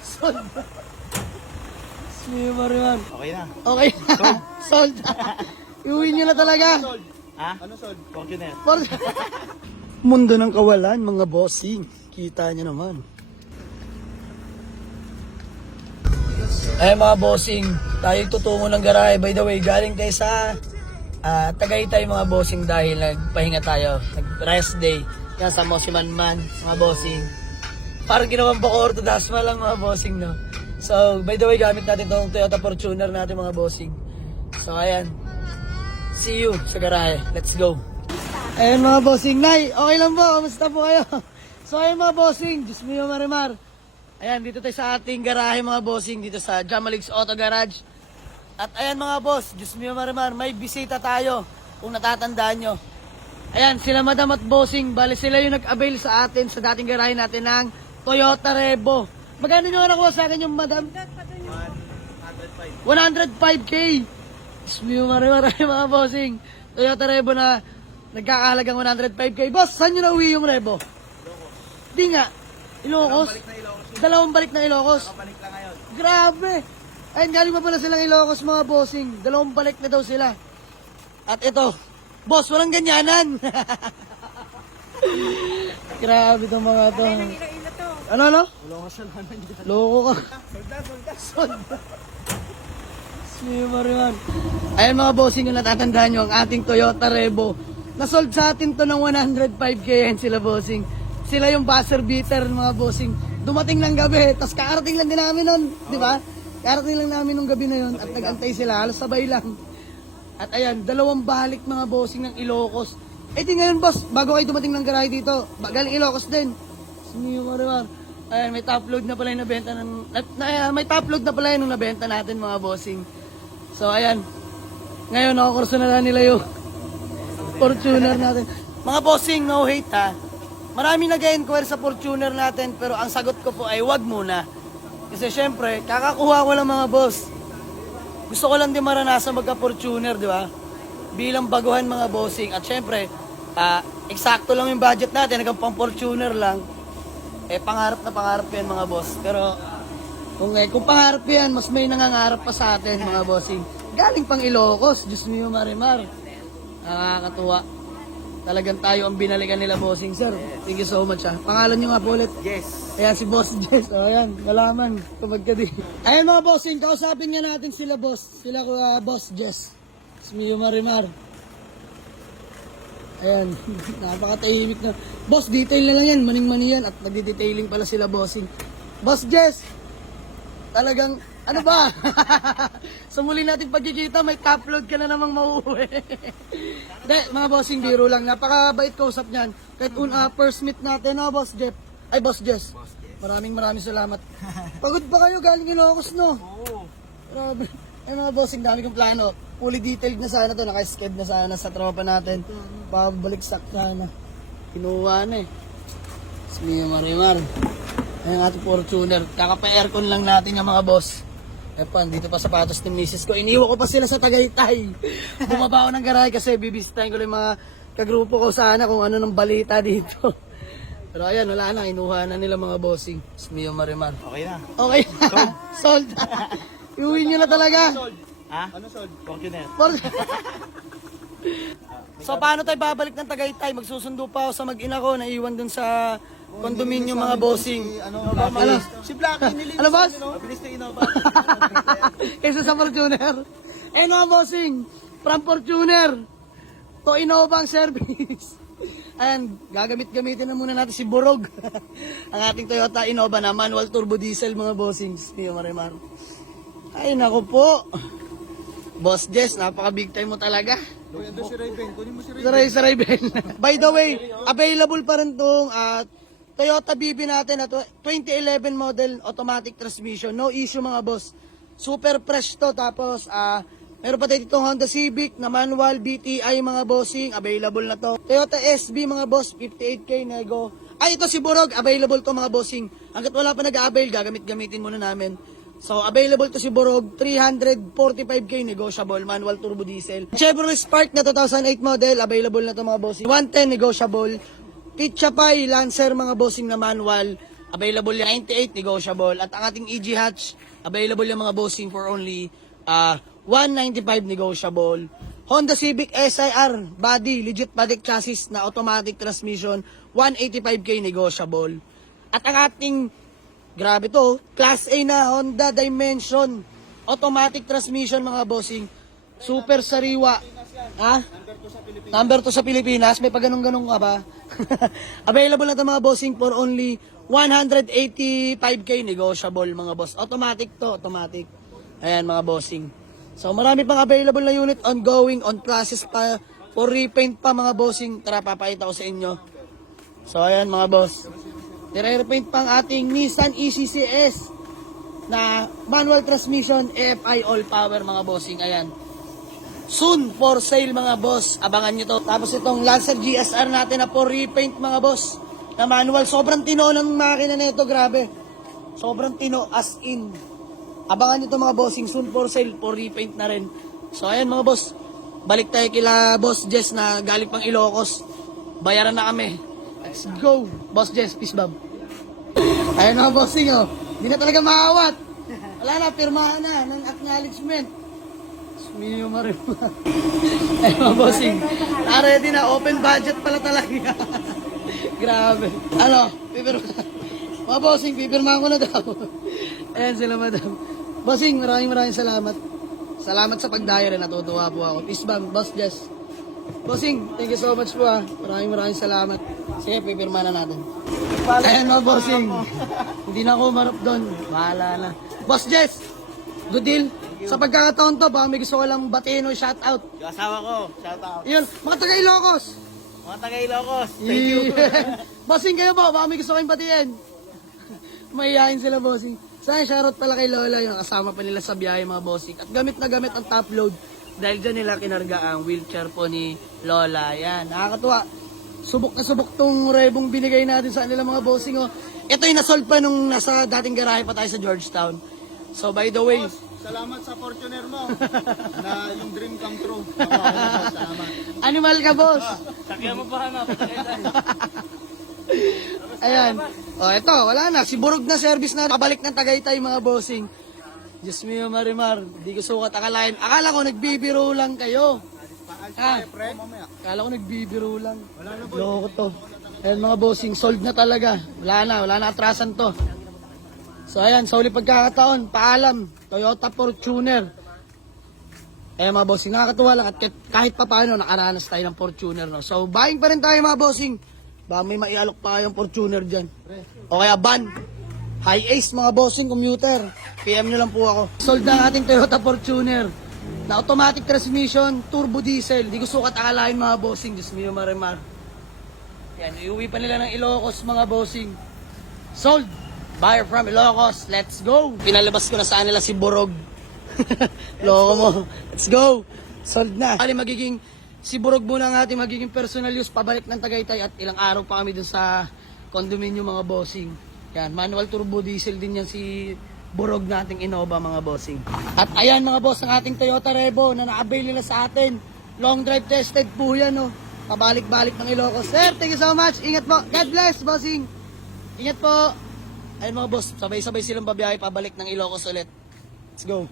Sold. Smio Mariman. Okay na. Okay na. Sold. Iuwi nyo na talaga. Ha? Ano sold? Fortuner. Mundo ng kawalan, mga bossing. Kita nyo naman. Ay mga bossing, tayo tutungo ng garahe. By the way, galing tayo sa Tagaytay mga bossing dahil nagpahinga tayo. Nag-rest day. Kaya sa mo si Manman, mga bossing. Parang ginawang bako ortodasma lang mga bossing, no? So, by the way, gamit natin itong Toyota Fortuner natin mga bossing. So, ayan. See you sa garahe. Let's go. Ayan mga bossing. Nay, okay lang po. Kamusta po kayo? So, ayan mga bossing. Diyos mo yung marimar. Ayan, dito tayo sa ating garahe mga bossing. Dito sa Jamalix Auto Garage. At ayan mga boss. Diyos mo yung marimar. May bisita tayo. Kung natatandaan nyo. Ayan, sila madam at bossing. Bale, sila yung nag-avail sa atin sa dating garahe natin ng Toyota Revo. Magkano nyo nakuha sa akin yung madam? 105K. Maraming mga bossing. Toyota Revo na nagkakahalagang 105K. Boss, saan nyo nauwi yung Revo? Di nga. Ilocos? Dalawang balik na Ilocos. Balik lang ngayon. Grabe. Ayun, galing pa pala silang Ilocos mga bossing. Dalawang balik na daw sila. At ito, boss, walang ganyanan. Grabe itong mga to. Ano? Loko ka. Sold. Smio Mariman. Ayan mga bossing, kung natatandaan nyo, ang ating Toyota Revo. Nasold sa atin to ng 105K. Yan sila bossing. Sila yung buzzer beater mga bossing. Dumating ng gabi, tapos kakarating lang din namin nun. Di ba? Kakarating lang namin nung gabi na yun at nag-antay sila. Halos sabay lang. At ayan, dalawang balik mga bossing ng Ilocos. Eh di ngayon boss, bago kayo dumating ng garahe dito, galing Ilocos din. Smio Mariman. Ayan, may top load na pala yung nabenta may top load na pala yung nabenta natin mga bossing. So ayan, ngayon nakukurso na lang nila yung Fortuner natin. Mga bossing, no hate ha. Marami nag-inquire sa Fortuner natin pero ang sagot ko po ay wag muna. Kasi syempre, kakakuha ko lang mga boss. Gusto ko lang din maranasan magka-Fortuner, di ba? Bilang baguhan mga bossing. At syempre, eksakto lang yung budget natin, hanggang pang Fortuner lang. Eh, pangarap na pangarap yan mga boss. Pero, kung pangarap yan, mas may nangangarap pa sa atin mga bossing. Galing pang Ilocos, Diyos mo yung marimar. Nakakatuwa. Talagang tayo ang binalikan nila bossing, sir. Thank you so much ha. Pangalan nyo nga po ulit. Yes. Ayan si Boss Jess. O ayan, malaman. Tumagkadi. Ayan mga bossing, kausapin nga natin sila boss. Sila Boss Jess. Smio Marimar. Ayan, napakatahimik na. Boss, detail na lang yan. Maning-mani yan. At nagdi-detailing pala sila bossing. Boss Jess, talagang, ano ba? Sa muli natin pagkikita, may top load ka na namang mauuwi. Hindi, mga bossing, biro lang. Napakabait kausap niyan. Kahit first meet natin, no, Boss Jeff? Ay, Boss Jess. Maraming salamat. Pagod pa kayo, galing Ilocos, no? Oo. Grabe. Ay mga bossing, dami kong plano. Fully detailed na sana to, naka-sked na sana sa tropa natin. Pabalik sana. Kinuha na eh. Smio Marimar. Ay ang ating Fortuner. Kakapa-aircon lang natin yung mga boss. Epan, dito pa sapatos ng misis ko. Iniwan ko pa sila sa Tagaytay. Bumaba ako ng garahe kasi bibisitahin ko lang yung mga kagrupo ko sana kung ano ng balita dito. Pero ayan, wala na. Inuha na nila mga bossing. Smio Marimar. Okay na. Okay na. Sold. Iuwi nyo na talaga. Ha? Ano sold? Fortuner. So paano tayo babalik ng Tagaytay? Magsusundo pa ako sa mag-ina ko. Naiwan dun sa condominium mga bossing. Si Blackie nilinis. Ano boss? Mabilis na Innova. Kaysa sa Fortuner. Eh mga bossing, from Fortuner to Innova ang service. Ayan, gamitin na muna natin si Borog. Ang ating Toyota Innova na manual turbo diesel mga bossing. Smio Marimar. Ay nako po. Boss Jess, napaka-big time mo talaga. Uy, ando si Raven. Kunin mo si Raven. Sa Raven. By the way, available pa rin itong Toyota BB natin na 2011 model automatic transmission. No issue mga boss. Super fresh to. Tapos, meron pa tayo itong Honda Civic na manual BTI mga bossing. Available na to. Toyota SB mga boss, 58K nego. Ay, ito si Borog. Available to mga bossing. Hanggat wala pa nag-avail, gamitin muna namin. So, available to si Borog, 345K negotiable, manual turbo diesel. Chevrolet Spark na 2008 model, available na to mga bossing. 110 negotiable. Kitcha Pai, Lancer mga bossing na manual, available yan 98, negotiable. At ang ating EG hatch, available yung mga bossing for only 195 negotiable. Honda Civic SIR body, legit body chassis na automatic transmission, 185k negotiable. At ang ating, grabe to, Class A na Honda Dimension, automatic transmission mga bossing, super sariwa. Ha? Number 2 sa Pilipinas. May pagganong-ganong ka ba? Available na ito mga bossing for only 185k negotiable mga boss. Automatic to, automatic. Ayan mga bossing. So marami pang available na unit, ongoing, on process pa, for repaint pa mga bossing. Tara, papakita ko sa inyo. So ayan mga boss. Nire-repaint pa ang ating Nissan ECCS na manual transmission, AFI all power mga bossing. Ayan. Soon for sale mga boss. Abangan nyo to. Tapos itong Lancer GSR natin na for repaint mga boss. Na manual. Sobrang tino ng makina na ito. Grabe. Sobrang tino as in. Abangan nyo to mga bossing. Soon for sale. For repaint na rin. So ayan mga boss. Balik tayo kila Boss Jess na galing pang Ilocos. Bayaran na kami. Let's go. Boss Jess. Peace bomb. Ayan mga bossing oh. Hindi na talaga maawat. Wala na. Pirmahan na ng acknowledgement. Mio Marima. Ay mga bossing. Ready na. Open budget pala talaga. Grabe. Ano? Mga bossing, pipirmahan ko na daw. Ayan sila madam. Bossing, maraming salamat. Salamat sa pagdaya rin. Natutuwa po ako. Peace bomb, Boss Jess. Bossing, thank you so much po ah. Maraming salamat. Sige, pipirmahan na natin. Ayan mga bossing. Hindi na ako marap doon. Bahala na. Boss Jess, good deal. Sa pagkakataon to, baka may gusto ko lang batiin o shoutout. Yung asawa ko, shout out. Yun, mga taga-Ilocos. Mga taga-Ilocos, thank you. Bossing kayo po, baka may gusto kayong batiin. Mahihayin sila bossing. Sana shoutout pala kay Lola, yung kasama pa nila sa biyahe mga bossing. At gamit na gamit ang top load. Dahil dyan nila kinarga ang wheelchair po ni Lola. Yan, nakakatuwa. Subok na subok tong rebong binigay natin sa kanila mga bossing. Oh. Ito yung nasolve pa nung nasa dating garahe pa tayo sa Georgetown. So by the way, Boss, salamat sa Fortuner mo. Na yung dream come true. Salamat. animal ka boss. Sakyan mo pa na. Ayan. O, ito, wala na. Si Burog na service na kabalik ng Tagaytay, mga bossing. Diyos mio, Marimar. Di ko sukat akalain. Akala ko nagbibiro lang kayo. Ha? Akala ko nagbibiro lang. Loko to. Ayan, mga bossing. Sold na talaga. Wala na atrasan to. So, ayan. Sa uli pagkakataon, paalam. Toyota Fortuner. Ayan, mga bossing. Nakakatuwa lang. At kahit pa paano, nakaranas tayo ng Fortuner. No? So, buying pa rin tayo, mga bossing. Ba may maialok pa kayong Fortuner dyan. O kaya van. High Ace mga bossing, commuter. PM nyo lang po ako. Sold na ang ating Toyota Fortuner. Na automatic transmission, turbo diesel. Di ko sukat akalain mga bossing. Diyos mio Marimar. Yan, iuwi pa nila ng Ilocos mga bossing. Sold. Buyer from Ilocos. Let's go. Pinalabas ko na saan nila si Borog. Loko mo. Let's go. Sold na. Kali magiging si Burog muna ang ating magiging personal use pabalik ng Tagaytay at ilang araw pa kami dun sa condominium mga bossing. Yan, manual turbo diesel din yan si Burog nating Innova mga bossing. At ayan mga boss, ang ating Toyota Revo na na-avail nila sa atin. Long drive tested po yan oh. Pabalik-balik ng Ilocos. Sir, thank you so much. Ingat po. God bless bossing. Ingat po. Ayun mga boss, sabay-sabay silang babiyahe pabalik ng Ilocos ulit. Let's go.